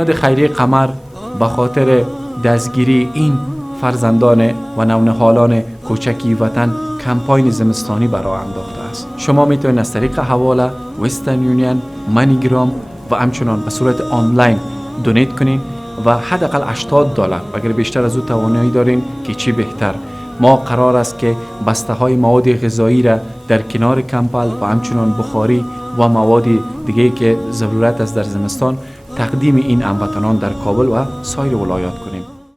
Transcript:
بنیاد خیریه قمر به خاطر دستگیری این فرزندان و نونهالان کوچکی وطن کمپاین زمستانی برای انداخته است. شما میتونید از طریق حواله، وسترن یونین، منیگرام و همچنان به صورت آنلاین دونیت کنین و حداقل $80 اگر بیشتر از او توانایی دارین که چی بهتر. ما قرار است که بسته های مواد غذایی را در کنار کمپل و همچنان بخاری و مواد دیگه که ضرورت است در زمستان تقدیم این هموطنان در کابل و سایر ولایات کنیم.